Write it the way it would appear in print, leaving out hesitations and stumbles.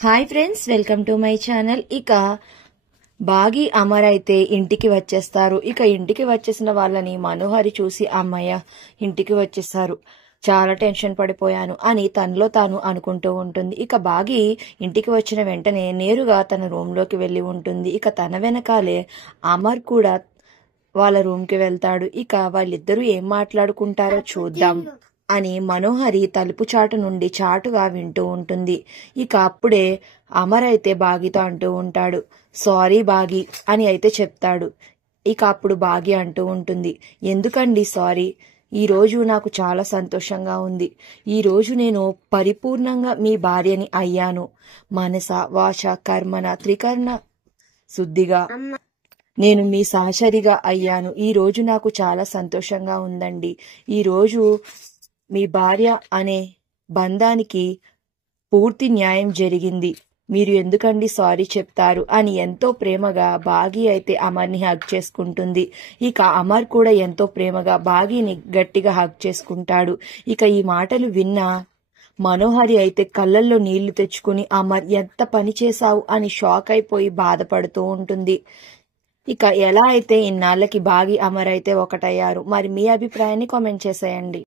Hi friends, welcome to my channel. ఇక బాగి అమర్ అయితే ఇంటికి వచ్చేస్తారు. ఇక ఇంటికి వచ్చేసిన వాళ్ళని మనోహరి చూసి అమ్మయ్య ఇంటికి వచ్చేసారు, చాలా టెన్షన్ పడిపోయాను అని తనలో తాను అనుకుంటూ ఉంటుంది. ఇక బాగి ఇంటికి వచ్చిన వెంటనే నేరుగా తన రూమ్లోకి వెళ్ళి ఉంటుంది. ఇక తన వెనకాలే అమర్ కూడా వాళ్ళ రూమ్కి వెళ్తాడు. ఇక వాళ్ళిద్దరూ ఏం మాట్లాడుకుంటారో చూద్దాం అని మనోహరి తలుపు చాటు నుండి చాటుగా వింటూ ఉంటుంది. ఇక అప్పుడే అమర్ అయితే బాగితో అంటూ ఉంటాడు, సారీ బాగి అని అయితే చెప్తాడు. ఇక అప్పుడు బాగి అంటూ ఉంటుంది, ఎందుకండి సారీ, ఈరోజు నాకు చాలా సంతోషంగా ఉంది. ఈరోజు నేను పరిపూర్ణంగా మీ భార్యని అయ్యాను. మనస వాచ కర్మన త్రికరణ శుద్ధిగా నేను మీ సహచరిగా అయ్యాను. ఈ రోజు నాకు చాలా సంతోషంగా ఉందండి. ఈరోజు మీ భార్య అనే బంధానికి పూర్తి న్యాయం జరిగింది. మీరు ఎందుకండి సారీ చెప్తారు అని ఎంతో ప్రేమగా బాగి అయితే అమర్ని హగ్ చేసుకుంటుంది. ఇక అమర్ కూడా ఎంతో ప్రేమగా బాగిని గట్టిగా హగ్ చేసుకుంటాడు. ఇక ఈ మాటలు విన్న మనోహరి అయితే కళ్ళల్లో నీళ్లు తెచ్చుకుని అమర్ ఎంత పని చేశావు అని షాక్ అయిపోయి బాధపడుతూ ఉంటుంది. ఇక ఎలా అయితే ఇన్నాళ్ళకి బాగి అమర్ అయితే ఒకటయ్యారు. మరి మీ అభిప్రాయాన్ని కామెంట్ చేసేయండి.